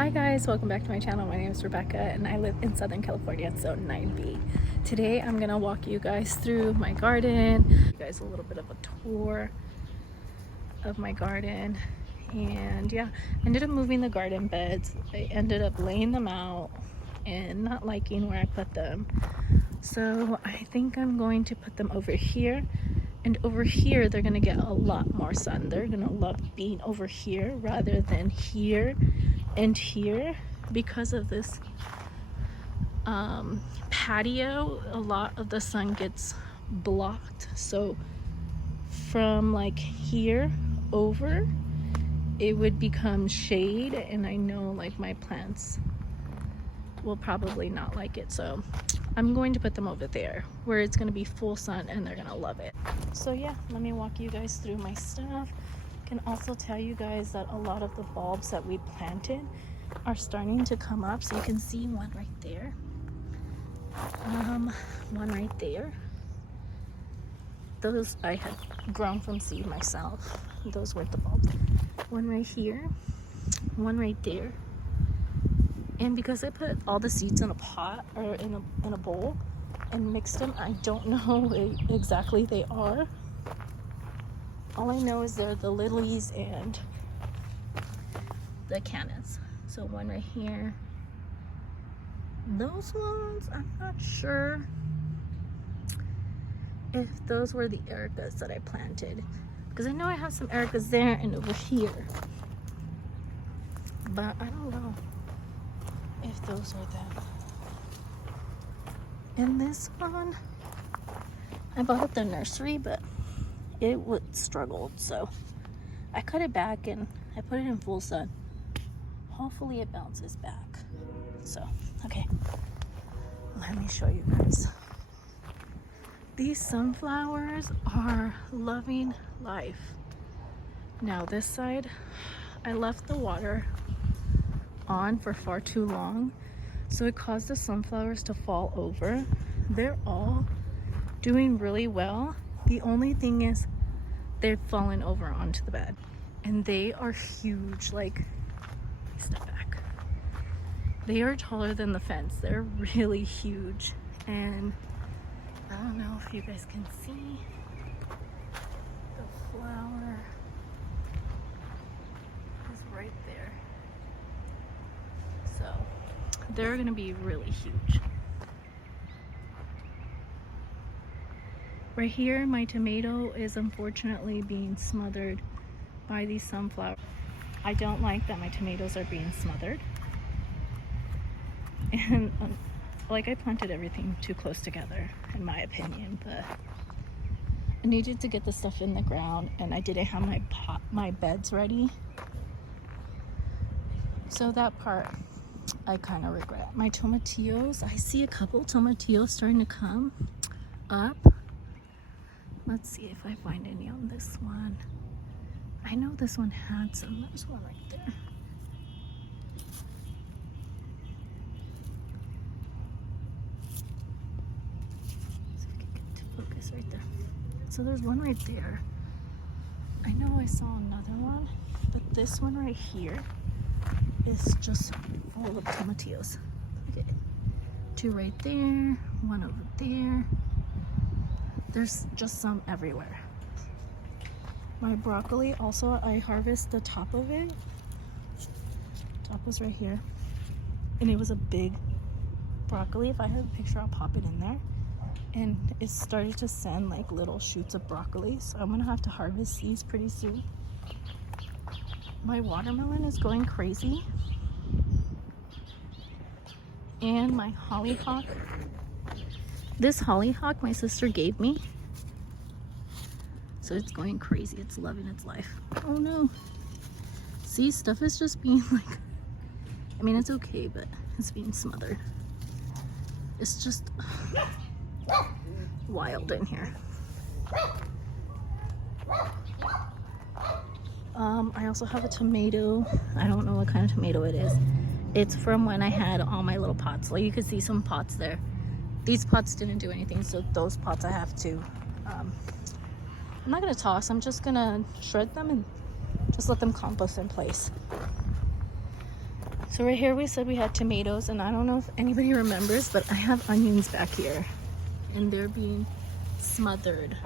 Hi guys, welcome back to my channel. My name is Rebecca and I live in Southern California, so 9B. Today I'm gonna walk you guys through my garden, you guys a little bit of a tour of my garden. And yeah, I ended up moving the garden beds. I ended up laying them out and not liking where I put them, so I think I'm going to put them over here. And over here they're gonna get a lot more sun. They're gonna love being over here rather than here and here because of this patio. A lot of the sun gets blocked, so from like here over it would become shade, and I know like my plants will probably not like it, so I'm going to put them over there where it's going to be full sun and they're gonna love it. So yeah, let me walk you guys through my stuff. I can also tell you guys that a lot of the bulbs that we planted are starting to come up, so you can see one right there, one right there. Those I had grown from seed myself. Those were the bulbs. One right here, one right there. And because I put all the seeds in a pot or in a bowl and mixed them, I don't know what exactly they are. All I know is they're the lilies and the cannas. So one right here. Those ones, I'm not sure if those were the ericas that I planted, because I know I have some ericas there and over here, but I don't know if those are them. And this one, I bought at the nursery, but it struggled, so I cut it back and I put it in full sun. Hopefully it bounces back. So, okay, let me show you guys. These sunflowers are loving life. Now this side, I left the water on for far too long, so it caused the sunflowers to fall over. They're all doing really well. The only thing is they've fallen over onto the bed, and they are huge. Like, step back. They are taller than the fence. They're really huge, and I don't know if you guys can see the flower is right there. So they're gonna be really huge. Right here, my tomato is unfortunately being smothered by these sunflowers. I don't like that my tomatoes are being smothered. And like, I planted everything too close together, in my opinion, but I needed to get the stuff in the ground, and I didn't have my beds ready. So that part I kind of regret. My tomatillos, I see a couple tomatillos starting to come up. Let's see if I find any on this one. I know this one had some. There's one right there. See if I can get to focus right there. So there's one right there. I know I saw another one, but this one right here is just full of tomatillos. Okay, two right there, one over there. There's just some everywhere. My broccoli also, I harvest the top of it. Top was right here, and it was a big broccoli. If I have a picture, I'll pop it in there. And it started to send like little shoots of broccoli, so I'm gonna have to harvest these pretty soon. My watermelon is going crazy, and my hollyhock. This hollyhock my sister gave me, so it's going crazy. It's loving its life. Oh no. See, stuff is just being like, I mean, it's okay, but it's being smothered. It's just wild in here. I also have a tomato. I don't know what kind of tomato it is. It's from when I had all my little pots. Like, you can see some pots there. These pots didn't do anything, so those pots I have to, I'm not gonna toss, I'm just gonna shred them and just let them compost in place. So right here we said we had tomatoes, and I don't know if anybody remembers, but I have onions back here, and they're being smothered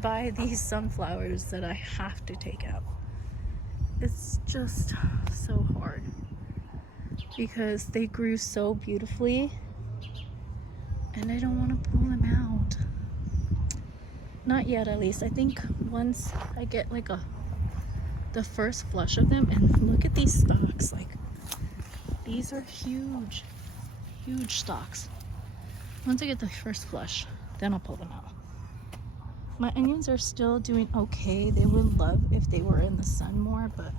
by these sunflowers that I have to take out. It's just so hard because they grew so beautifully and I don't want to pull them out. Not yet, at least. I think once I get like the first flush of them, and look at these stalks, like these are huge stalks. Once I get the first flush, then I'll pull them out. My onions are still doing okay. They would love if they were in the sun more, but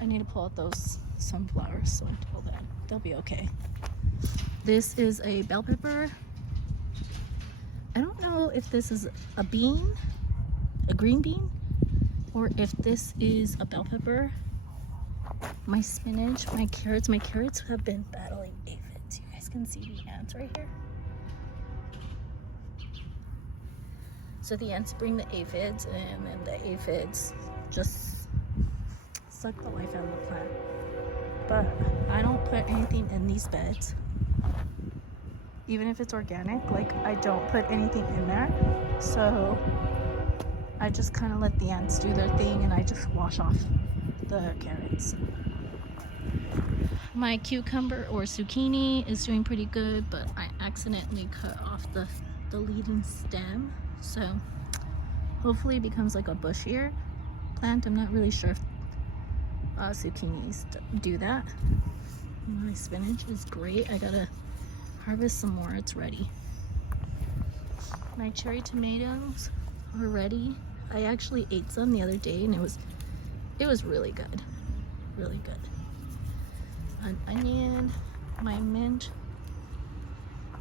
I need to pull out those sunflowers, so until then they'll be okay. This is a bell pepper. I don't know if this is a bean, a green bean, or if this is a bell pepper. My spinach, my carrots have been battling aphids. You guys can see the ants right here. So the ants bring the aphids, and then the aphids just suck the life out of the plant. But I don't put anything in these beds. Even if it's organic, like I don't put anything in there. So I just kind of let the ants do their thing, and I just wash off the carrots. My cucumber or zucchini is doing pretty good, but I accidentally cut off the leading stem. So hopefully it becomes like a bushier plant. I'm not really sure if zucchinis do that. My spinach is great. I gotta harvest some more. It's ready. My cherry tomatoes are ready. I actually ate some the other day, and it was really good. Really good. An onion, my mint,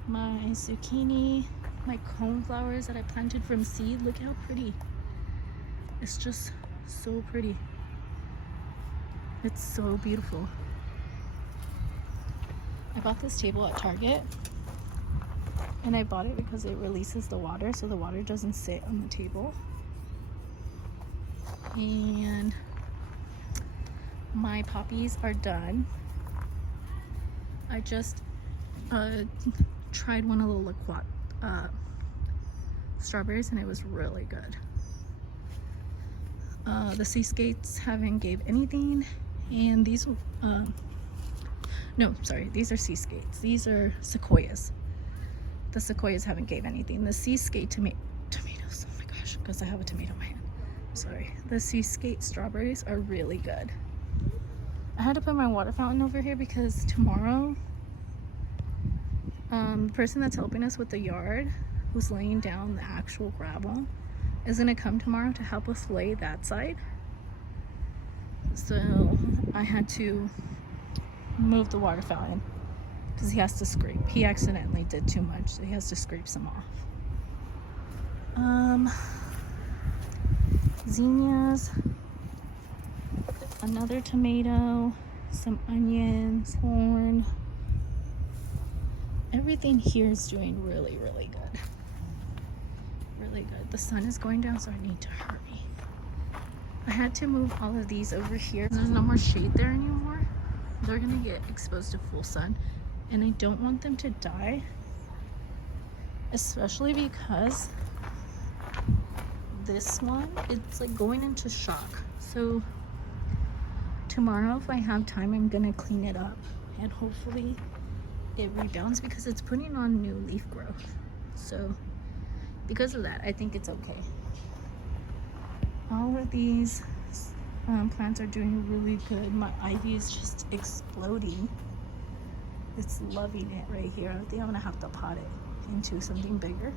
my zucchini, my coneflowers that I planted from seed. Look how pretty. It's just so pretty. It's so beautiful. I bought this table at Target, and I bought it because it releases the water, so the water doesn't sit on the table. And my poppies are done. I just tried one of the liquat strawberries, and it was really good. The seascapes haven't gave anything, and these no, sorry, these are seascapes. These are sequoias. The sequoias haven't gave anything. The seascape tomatoes, oh my gosh, because I have a tomato in my hand. Sorry. The seascape strawberries are really good. I had to put my water fountain over here because tomorrow, the person that's helping us with the yard, who's laying down the actual gravel, is gonna come tomorrow to help us lay that side. So I had to move the water fountain because he has to scrape. He accidentally did too much, so he has to scrape some off. Zinnias, another tomato, some onions, corn. Everything here is doing really, really good. Really good. The sun is going down, so I need to hurry. I had to move all of these over here. There's no more shade there anymore. They're gonna get exposed to full sun, and I don't want them to die, especially because this one, it's like going into shock. So tomorrow, if I have time, I'm gonna clean it up, and hopefully it rebounds because it's putting on new leaf growth. So because of that, I think it's okay. All of these plants are doing really good. My ivy is just exploding. It's loving it right here. I think I'm gonna have to pot it into something bigger.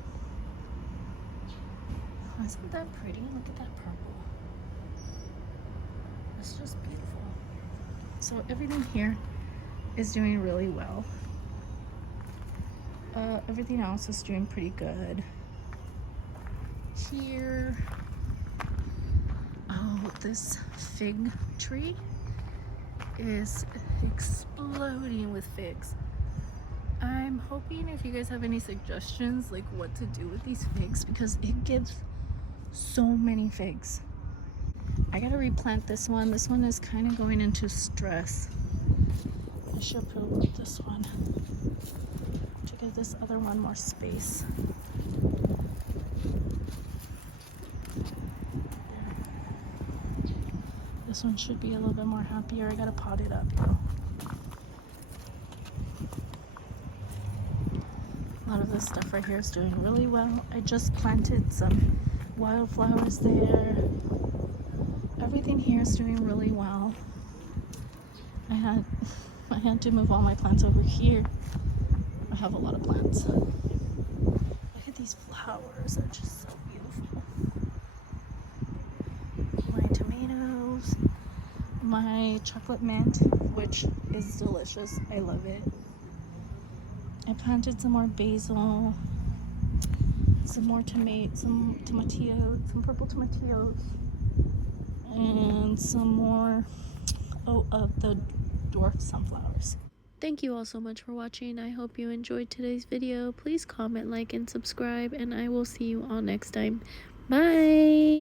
Isn't that pretty? Look at that purple. It's just beautiful. So everything here is doing really well. Everything else is doing pretty good. Here, oh, this fig tree is exploding with figs. I'm hoping if you guys have any suggestions like what to do with these figs, because it gives so many figs. I gotta replant this one. This one is kind of going into stress. I should put this one to give this other one more space. This one should be a little bit more happier. I gotta pot it up, though. A lot of this stuff right here is doing really well. I just planted some wildflowers there. Everything here is doing really well. I had to move all my plants over here. I have a lot of plants. Look at these flowers. They're just so beautiful. My tomatoes. My chocolate mint, which is delicious. I love it. I planted some more basil, some more some tomatillos, some purple tomatillos, and some more of the dwarf sunflowers. Thank you all so much for watching. I hope you enjoyed today's video. Please comment, like, and subscribe, and I will see you all next time. Bye!